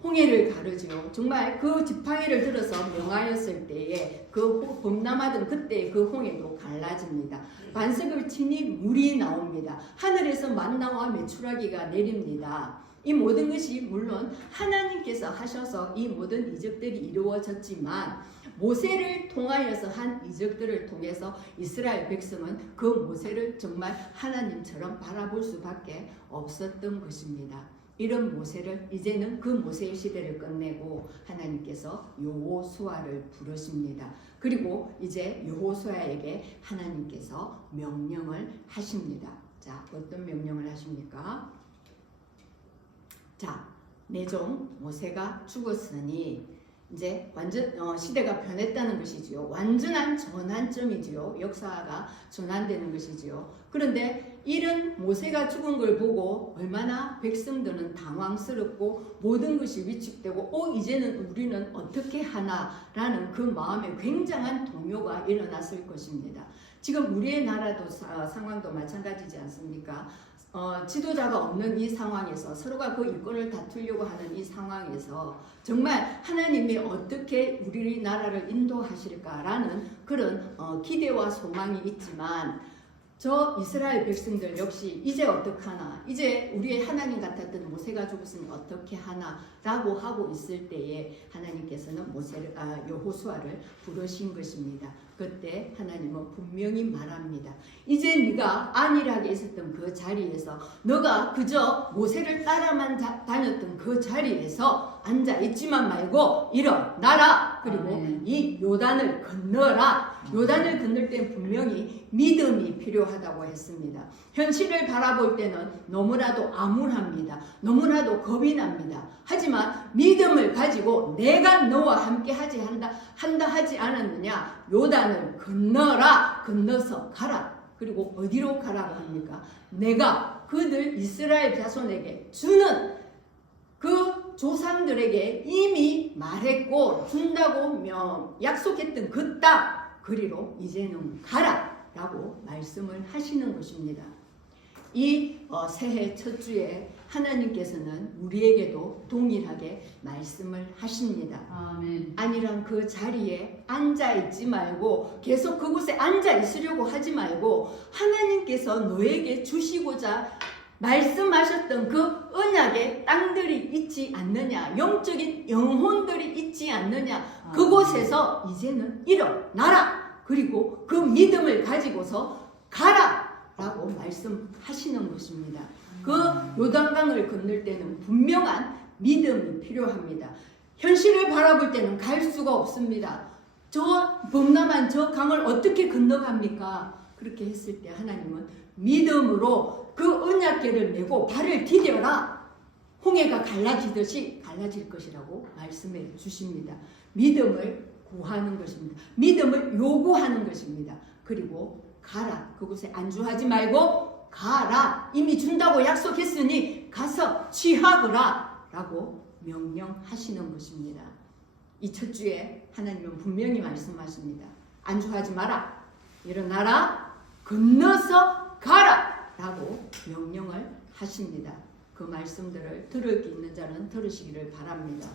홍해를 가르지요. 정말 그 지팡이를 들어서 명하였을 때에 그 범람하던 그때 그 홍해도 갈라집니다. 반석을 치니 물이 나옵니다. 하늘에서 만나와 메추라기가 내립니다. 이 모든 것이 물론 하나님께서 하셔서 이 모든 이적들이 이루어졌지만 모세를 통하여서 한 이적들을 통해서 이스라엘 백성은 그 모세를 정말 하나님처럼 바라볼 수밖에 없었던 것입니다. 이런 모세를 이제는 그 모세의 시대를 끝내고 하나님께서 여호수아를 부르십니다. 그리고 이제 여호수아에게 하나님께서 명령을 하십니다. 자, 어떤 명령을 하십니까? 자, 내 종 모세가 죽었으니 이제 완전 시대가 변했다는 것이지요. 완전한 전환점이지요. 역사가 전환되는 것이지요. 그런데 이런 모세가 죽은 걸 보고 얼마나 백성들은 당황스럽고 모든 것이 위축되고 이제는 우리는 어떻게 하나라는 그 마음에 굉장한 동요가 일어났을 것입니다. 지금 우리의 나라도 상황도 마찬가지지 않습니까? 지도자가 없는 이 상황에서 서로가 그 일권을 다투려고 하는 이 상황에서 정말 하나님이 어떻게 우리나라를 인도하실까라는 그런 기대와 소망이 있지만 저 이스라엘 백성들 역시 이제 어떡하나, 이제 우리의 하나님 같았던 모세가 죽었으니 어떻게 하나 라고 하고 있을 때에 하나님께서는 여호수아를 부르신 것입니다. 그때 하나님은 분명히 말합니다. 이제 네가 안일하게 있었던 그 자리에서, 너가 그저 모세를 따라만 다녔던 그 자리에서 앉아있지만 말고 일어나라. 그리고 이 요단을 건너라. 요단을 건널 때는 분명히 믿음이 필요하다고 했습니다. 현실을 바라볼 때는 너무나도 암울합니다. 너무나도 겁이 납니다. 하지만 믿음을 가지고 내가 너와 함께 한다 하지 않았느냐? 요단을 건너라. 건너서 가라. 그리고 어디로 가라고 합니까? 내가 그들 이스라엘 자손에게 주는 그 조상들에게 이미 말했고 준다고 약속했던 그 땅 그리로 이제는 가라 라고 말씀을 하시는 것입니다. 이 새해 첫 주에 하나님께서는 우리에게도 동일하게 말씀을 하십니다. 아멘. 아니란 그 자리에 앉아있지 말고 계속 그곳에 앉아있으려고 하지 말고 하나님께서 너에게 주시고자 말씀하셨던 그 언약의 땅들이 있지 않느냐, 영적인 영혼들이 있지 않느냐, 그곳에서 이제는 일어나라. 그리고 그 믿음을 가지고서 가라 라고 말씀하시는 것입니다. 그 요단강을 건널 때는 분명한 믿음이 필요합니다. 현실을 바라볼 때는 갈 수가 없습니다. 저 범람한 저 강을 어떻게 건너갑니까? 그렇게 했을 때 하나님은 믿음으로 그 언약궤를 메고 발을 디뎌라. 홍해가 갈라지듯이 갈라질 것이라고 말씀해 주십니다. 믿음을 구하는 것입니다. 믿음을 요구하는 것입니다. 그리고 가라. 그곳에 안주하지 말고 가라. 이미 준다고 약속했으니 가서 취하거라 라고 명령하시는 것입니다. 이 첫 주에 하나님은 분명히 말씀하십니다. 안주하지 마라. 일어나라. 건너서 가라 라고 명령을 하십니다. 그 말씀들을 들을 게 있는 자는 들으시기를 바랍니다.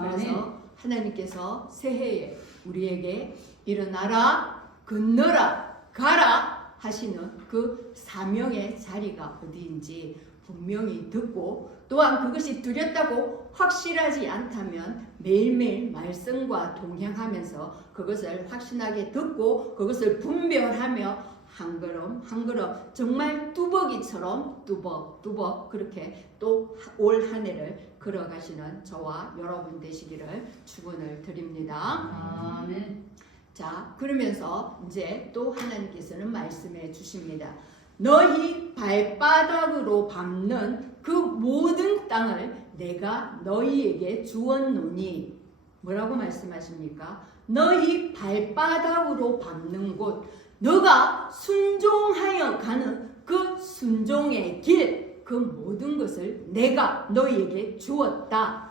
그래서 하나님께서 새해에 우리에게 일어나라, 건너라, 가라 하시는 그 사명의 자리가 어디인지 분명히 듣고, 또한 그것이 뚜렷하고 확실하지 않다면 매일매일 말씀과 동행하면서 그것을 확신하게 듣고 그것을 분별하며 한 걸음 한 걸음 정말 뚜벅이처럼 뚜벅뚜벅 그렇게 또 올 한 해를 걸어가시는 저와 여러분 되시기를 축원을 드립니다. 아멘. 자, 그러면서 이제 또 하나님께서는 말씀해 주십니다. 너희 발바닥으로 밟는 그 모든 땅을 내가 너희에게 주었노니, 뭐라고 말씀하십니까? 너희 발바닥으로 밟는 곳, 너가 순종하여 가는 그 순종의 길, 그 모든 것을 내가 너희에게 주었다.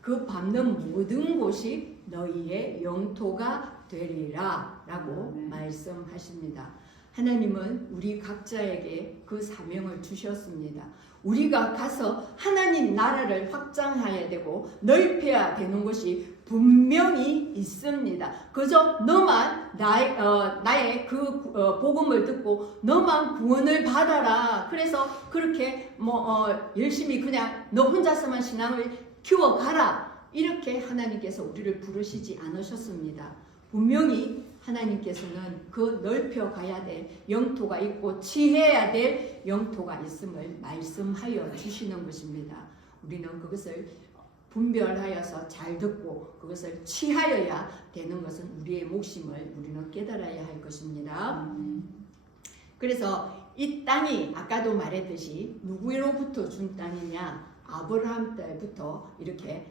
그 밟는 모든 곳이 너희의 영토가 되리라 라고 말씀하십니다. 하나님은 우리 각자에게 그 사명을 주셨습니다. 우리가 가서 하나님 나라를 확장해야 되고 넓혀야 되는 것이 분명히 있습니다. 그저 너만 나의 그 복음을 듣고 너만 구원을 받아라. 그래서 그렇게 열심히 그냥 너 혼자서만 신앙을 키워가라. 이렇게 하나님께서 우리를 부르시지 않으셨습니다. 분명히 하나님께서는 그 넓혀가야 될 영토가 있고 취해야 될 영토가 있음을 말씀하여 주시는 것입니다. 우리는 그것을 분별하여서 잘 듣고 그것을 취하여야 되는 것은 우리의 몫임을 우리는 깨달아야 할 것입니다. 그래서 이 땅이 아까도 말했듯이 누구로부터 준 땅이냐? 아브라함 때부터 이렇게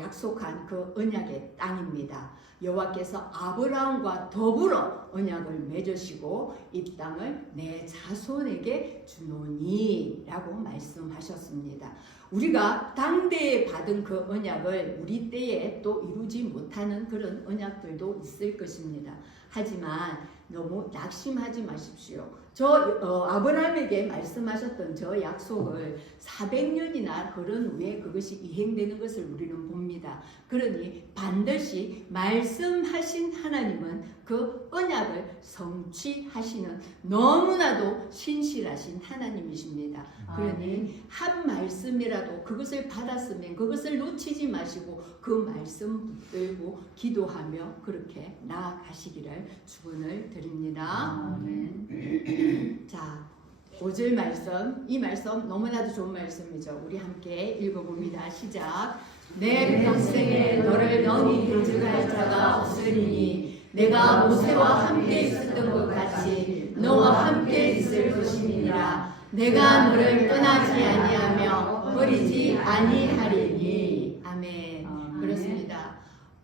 약속한 그 언약의 땅입니다. 여호와께서 아브라함과 더불어 언약을 맺으시고 이 땅을 내 자손에게 주노니라고 말씀하셨습니다. 우리가 당대에 받은 그 언약을 우리 때에 또 이루지 못하는 그런 언약들도 있을 것입니다. 하지만 너무 낙심하지 마십시오. 아브라함에게 말씀하셨던 저 약속을 400년이나 흐른 후에 그것이 이행되는 것을 우리는 봅니다. 그러니 반드시 말씀하신 하나님은 그 언약을 성취하시는 너무나도 신실하신 하나님이십니다. 그러니 한 말씀이라도 그것을 받았으면 그것을 놓치지 마시고 그 말씀 붙들고 기도하며 그렇게 나아가시기를 축원을 드립니다. 아멘. 자, 5절 말씀, 이 말씀 너무나도 좋은 말씀이죠. 우리 함께 읽어봅니다. 시작. 내 평생에 너를 능히 대적할 자가 없으리니 내가 모세와 함께 있었던 것 같이 너와 함께 있을 것이니라. 내가 너를 떠나지 아니하며 버리지 아니하리니. 아멘. 그렇습니다.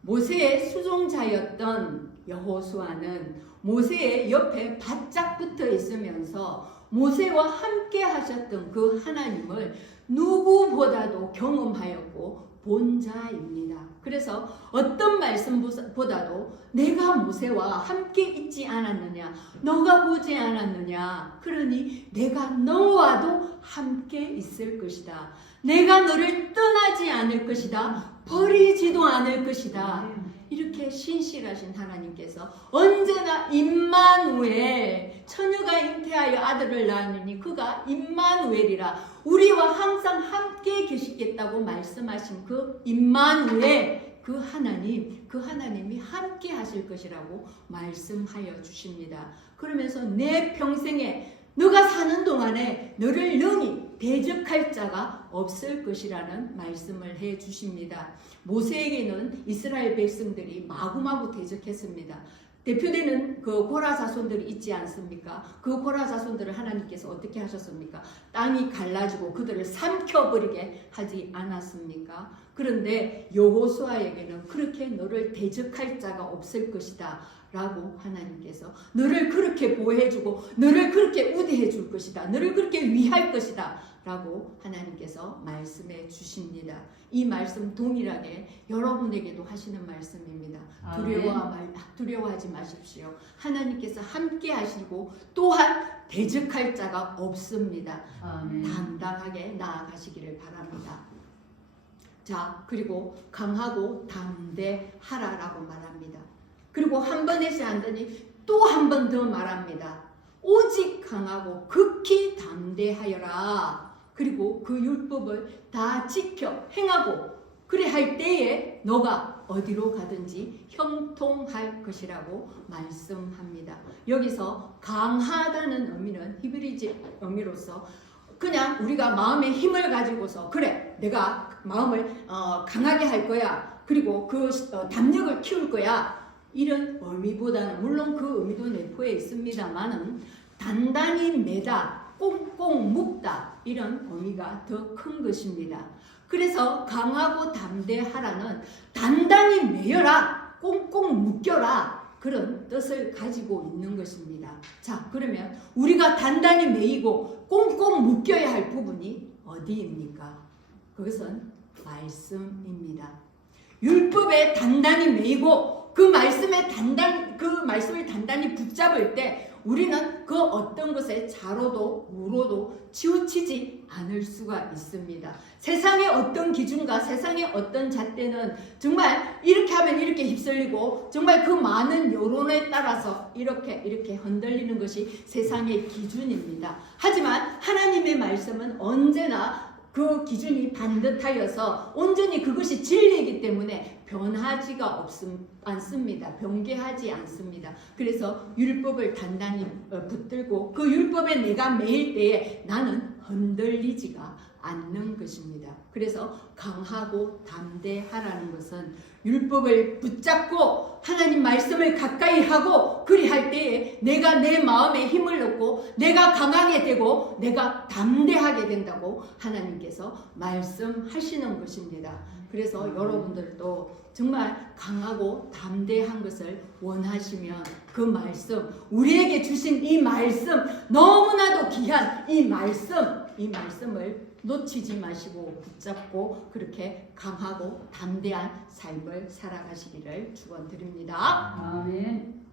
모세의 수종자였던 여호수아는 모세의 옆에 바짝 붙어 있으면서 모세와 함께 하셨던 그 하나님을 누구보다도 경험하였고 본 자입니다. 그래서 어떤 말씀보다도 내가 모세와 함께 있지 않았느냐, 너가 보지 않았느냐, 그러니 내가 너와도 함께 있을 것이다. 내가 너를 떠나지 않을 것이다. 버리지도 않을 것이다. 이렇게 신실하신 하나님께서 언제나 임마누엘, 처녀가 잉태하여 아들을 낳으니 그가 임마누엘이라, 우리와 항상 함께 계시겠다고 말씀하신 그 임마누엘, 그 하나님이 함께 하실 것이라고 말씀하여 주십니다. 그러면서 내 평생에 너가 사는 동안에 너를 능히 대적할 자가 없을 것이라는 말씀을 해 주십니다. 모세에게는 이스라엘 백성들이 마구마구 대적했습니다. 대표되는 그 고라 자손들이 있지 않습니까? 그 고라 자손들을 하나님께서 어떻게 하셨습니까? 땅이 갈라지고 그들을 삼켜버리게 하지 않았습니까? 그런데 여호수아에게는 그렇게 너를 대적할 자가 없을 것이다 라고 하나님께서 너를 그렇게 보호해주고 너를 그렇게 우대해 줄 것이다, 너를 그렇게 위할 것이다 라고 하나님께서 말씀해 주십니다. 이 말씀 동일하게 여러분에게도 하시는 말씀입니다. 두려워하지 마십시오. 하나님께서 함께 하시고 또한 대적할 자가 없습니다. 당당하게 나아가시기를 바랍니다. 자, 그리고 강하고 담대하라라고 말합니다. 그리고 한 번 해서 안 되니 또 한 번 더 말합니다. 오직 강하고 극히 담대하여라. 그리고 그 율법을 다 지켜 행하고 그래 할 때에 너가 어디로 가든지 형통할 것이라고 말씀합니다. 여기서 강하다는 의미는 히브리적 의미로서 그냥 우리가 마음의 힘을 가지고서 그래 내가 마음을 강하게 할 거야, 그리고 그 담력을 키울 거야, 이런 의미보다는 물론 그 의미도 내포해 있습니다만은 단단히 매다, 꽁꽁 묶다, 이런 의미가 더 큰 것입니다. 그래서 강하고 담대하라는 단단히 매여라, 꽁꽁 묶여라, 그런 뜻을 가지고 있는 것입니다. 자, 그러면 우리가 단단히 매이고 꽁꽁 묶여야 할 부분이 어디입니까? 그것은 말씀입니다. 율법에 단단히 매이고 그 말씀을 단단히 붙잡을 때 우리는 그 어떤 것에 자로도 우로도 치우치지 않을 수가 있습니다. 세상의 어떤 기준과 세상의 어떤 잣대는 정말 이렇게 하면 이렇게 휩쓸리고 정말 그 많은 여론에 따라서 이렇게 흔들리는 것이 세상의 기준입니다. 하지만 하나님의 말씀은 언제나 그 기준이 반듯하여서 온전히 그것이 진리이기 때문에 변하지가 않습니다. 변개하지 않습니다. 그래서 율법을 단단히 붙들고 그 율법에 내가 매일 때에 나는 흔들리지가 않는 것입니다. 그래서 강하고 담대하라는 것은 율법을 붙잡고 하나님 말씀을 가까이 하고 그리할 때에 내가 내 마음에 힘을 얻고 내가 강하게 되고 내가 담대하게 된다고 하나님께서 말씀하시는 것입니다. 그래서 여러분들도 정말 강하고 담대한 것을 원하시면 그 말씀, 우리에게 주신 이 말씀, 너무나도 귀한 이 말씀을 놓치지 마시고 붙잡고 그렇게 강하고 담대한 삶을 살아가시기를 축원드립니다. 아멘.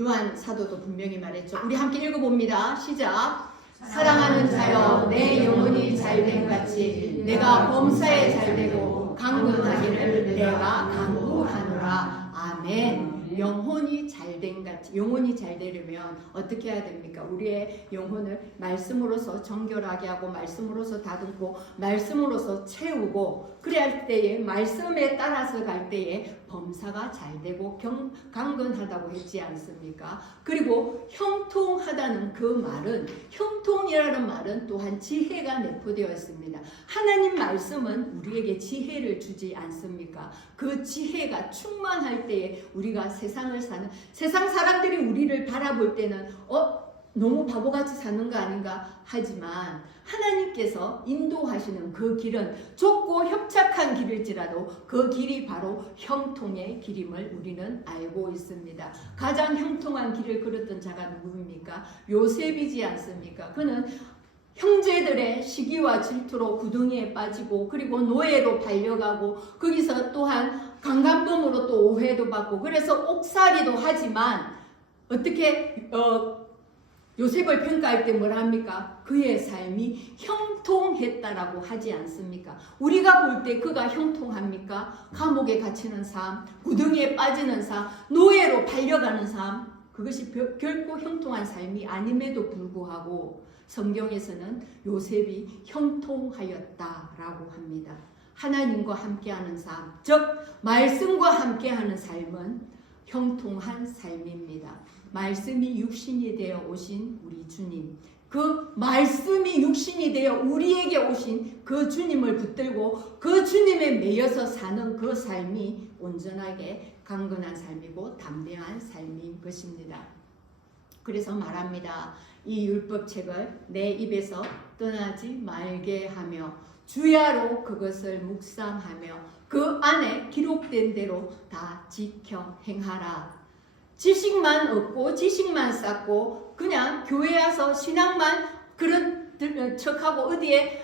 요한 사도도 분명히 말했죠. 우리 함께 읽어봅니다. 시작. 사랑하는 자여, 내 영혼이 잘됨 같이 내가 범사에 잘되고 강건하기를 내가 간구하노라. 아멘. 영혼이 잘된 같이, 영혼이 잘 되려면 어떻게 해야 됩니까? 우리의 영혼을 말씀으로서 정결하게 하고 말씀으로서 다듬고 말씀으로서 채우고 그래야 할 때에 말씀에 따라서 갈 때에 범사가 잘 되고 강건하다고 했지 않습니까? 그리고 형통하다는 그 말은, 형통이라는 말은 또한 지혜가 내포되어 있습니다. 하나님 말씀은 우리에게 지혜를 주지 않습니까? 그 지혜가 충만할 때에 우리가 세상을 사는, 세상 사람들이 우리를 바라볼 때는 너무 바보같이 사는 거 아닌가 하지만 하나님께서 인도하시는 그 길은 좁고 협착한 길일지라도 그 길이 바로 형통의 길임을 우리는 알고 있습니다. 가장 형통한 길을 걸었던 자가 누구입니까? 요셉이지 않습니까? 그는 형제들의 시기와 질투로 구덩이에 빠지고 그리고 노예로 발려가고 거기서 또한 강간범으로 또 오해도 받고 그래서 옥살이도 하지만 어떻게 요셉을 평가할 때 뭐라 합니까? 그의 삶이 형통했다라고 하지 않습니까? 우리가 볼 때 그가 형통합니까? 감옥에 갇히는 삶, 구덩이에 빠지는 삶, 노예로 팔려가는 삶, 그것이 결코 형통한 삶이 아님에도 불구하고 성경에서는 요셉이 형통하였다라고 합니다. 하나님과 함께하는 삶, 즉 말씀과 함께하는 삶은 형통한 삶입니다. 말씀이 육신이 되어 오신 우리 주님, 그 말씀이 육신이 되어 우리에게 오신 그 주님을 붙들고 그 주님에 매여서 사는 그 삶이 온전하게 강건한 삶이고 담대한 삶인 것입니다. 그래서 말합니다. 이 율법책을 내 입에서 떠나지 말게 하며 주야로 그것을 묵상하며 그 안에 기록된 대로 다 지켜 행하라. 지식만 얻고 지식만 쌓고 그냥 교회 와서 신앙만 그런 척하고 어디에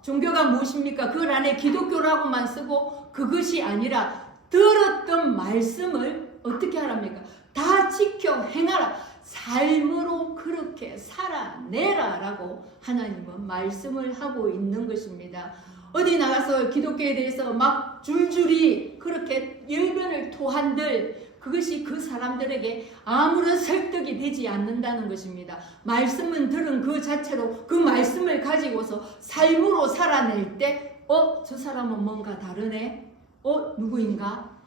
종교가 무엇입니까? 그 안에 기독교라고만 쓰고 그것이 아니라 들었던 말씀을 어떻게 하랍니까? 다 지켜 행하라. 삶으로 그렇게 살아내라 라고 하나님은 말씀을 하고 있는 것입니다. 어디 나가서 기독교에 대해서 막 줄줄이 그렇게 열변을 토한들 그것이 그 사람들에게 아무런 설득이 되지 않는다는 것입니다. 말씀은 들은 그 자체로 그 말씀을 가지고서 삶으로 살아낼 때 저 사람은 뭔가 다르네? 누구인가?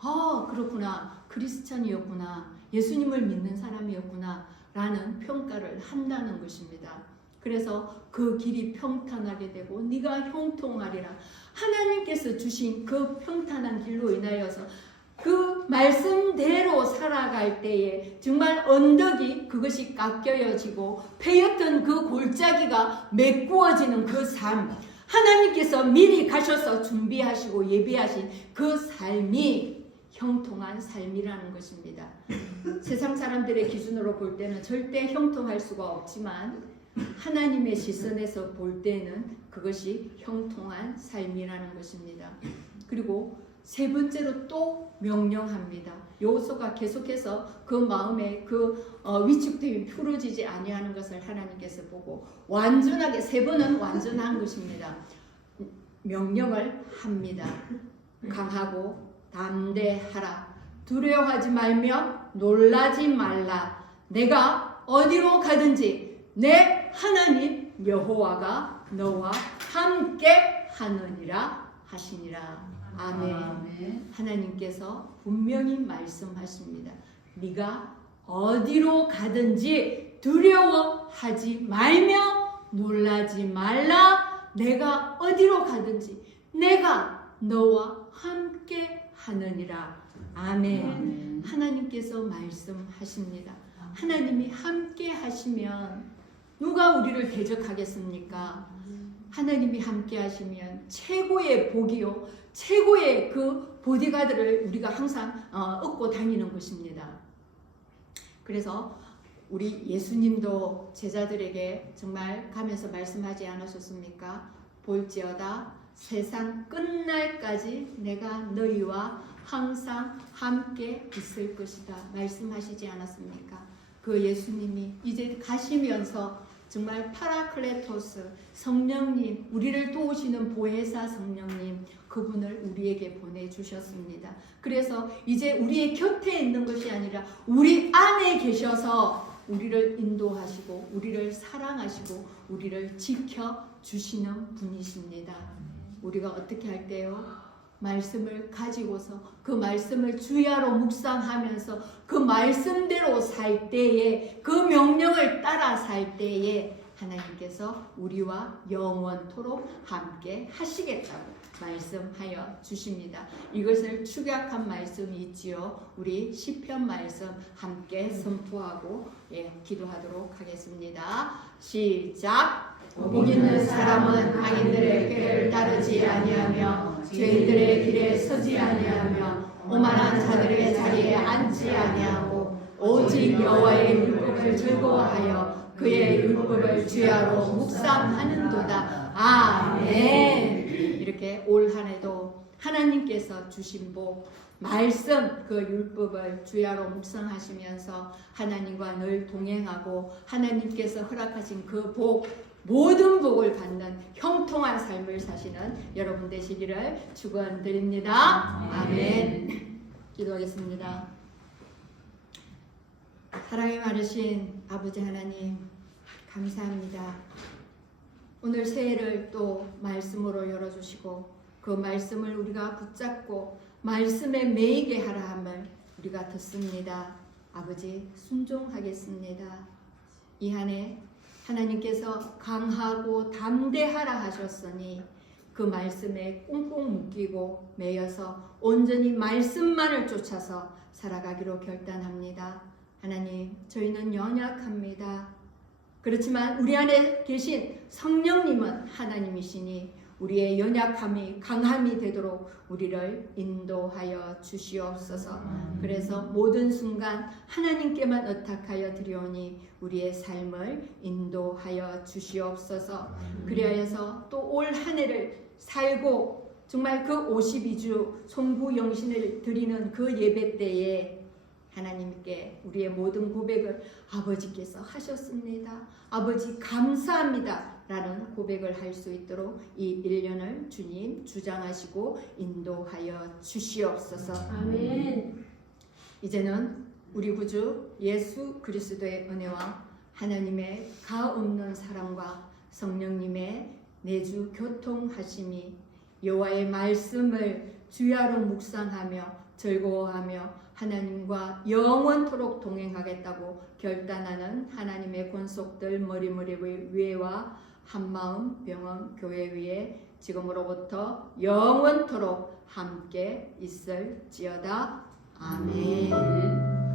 그렇구나. 크리스찬이었구나. 예수님을 믿는 사람이었구나. 라는 평가를 한다는 것입니다. 그래서 그 길이 평탄하게 되고 네가 형통하리라. 하나님께서 주신 그 평탄한 길로 인하여서 그 말씀대로 살아갈 때에 정말 언덕이 그것이 깎여지고 패였던 그 골짜기가 메꾸어지는 그 삶, 하나님께서 미리 가셔서 준비하시고 예비하신 그 삶이 형통한 삶이라는 것입니다. 세상 사람들의 기준으로 볼 때는 절대 형통할 수가 없지만 하나님의 시선에서 볼 때는 그것이 형통한 삶이라는 것입니다. 그리고 세 번째로 또 명령합니다. 여호수아가 계속해서 그 마음에 그 위축됨이 풀어지지 아니하는 것을 하나님께서 보고 완전하게 세 번은 완전한 것입니다. 명령을 합니다. 강하고 담대하라. 두려워하지 말며 놀라지 말라. 내가 어디로 가든지 내 하나님 여호와가 너와 함께 하느니라 하시니라. 아멘. 하나님께서 분명히 말씀하십니다. 네가 어디로 가든지 두려워하지 말며 놀라지 말라. 내가 어디로 가든지 내가 너와 함께 하느니라. 아멘. 하나님께서 말씀하십니다. 하나님이 함께 하시면 누가 우리를 대적하겠습니까? 하나님이 함께 하시면 최고의 복이요, 최고의 그 보디가드를 우리가 항상 얻고 다니는 것입니다. 그래서 우리 예수님도 제자들에게 정말 가면서 말씀하지 않으셨습니까? 볼지어다 세상 끝날까지 내가 너희와 항상 함께 있을 것이다 말씀하시지 않았습니까? 그 예수님이 이제 가시면서 정말 파라클레토스 성령님, 우리를 도우시는 보혜사 성령님, 그분을 우리에게 보내주셨습니다. 그래서 이제 우리의 곁에 있는 것이 아니라 우리 안에 계셔서 우리를 인도하시고 우리를 사랑하시고 우리를 지켜주시는 분이십니다. 우리가 어떻게 할 때요? 말씀을 가지고서 그 말씀을 주야로 묵상하면서 그 말씀대로 살 때에, 그 명령을 따라 살 때에 하나님께서 우리와 영원토록 함께 하시겠다고 말씀하여 주십니다. 이것을 축약한 말씀이 있지요. 우리 시편 말씀 함께 선포하고 기도하도록 하겠습니다. 시작. 복 있는 사람은 악인들의 꾀를 따르지 아니하며 죄인들의 길에 서지 아니하며 오만한 자들의 자리에 앉지 아니하고 오직 여호와의 율법을 즐거워하여 그의 율법을 주야로 묵상하는도다. 아멘. 이렇게 올 한 해도 하나님께서 주신 복, 말씀, 그 율법을 주야로 묵상하시면서 하나님과 늘 동행하고 하나님께서 허락하신 그 복, 모든 복을 받는 형통한 삶을 사시는 여러분 되시기를 축원드립니다. 아멘. 기도하겠습니다. 사랑이 많으신 아버지 하나님, 감사합니다. 오늘 새해를 또 말씀으로 열어주시고 그 말씀을 우리가 붙잡고 말씀에 매이게 하라 함을 우리가 듣습니다. 아버지, 순종하겠습니다. 이 한 해 하나님께서 강하고 담대하라 하셨으니 그 말씀에 꽁꽁 묶이고 매여서 온전히 말씀만을 쫓아서 살아가기로 결단합니다. 하나님, 저희는 연약합니다. 그렇지만 우리 안에 계신 성령님은 하나님이시니 우리의 연약함이 강함이 되도록 우리를 인도하여 주시옵소서. 그래서 모든 순간 하나님께만 의탁하여 드리오니 우리의 삶을 인도하여 주시옵소서. 그리하여서 또 올 한 해를 살고 정말 그 52주 송구영신을 드리는 그 예배 때에 하나님께 우리의 모든 고백을 아버지께서 하셨습니다. 아버지 감사합니다 라는 고백을 할 수 있도록 이 1년을 주님 주장하시고 인도하여 주시옵소서. 아멘. 이제는 우리 구주 예수 그리스도의 은혜와 하나님의 가없는 사랑과 성령님의 내주 교통하심이 여호와의 말씀을 주야로 묵상하며 즐거워하며 하나님과 영원토록 동행하겠다고 결단하는 하나님의 권속들 머리머리 위에와 한마음 병원 교회 위에 지금으로부터 영원토록 함께 있을지어다. 아멘.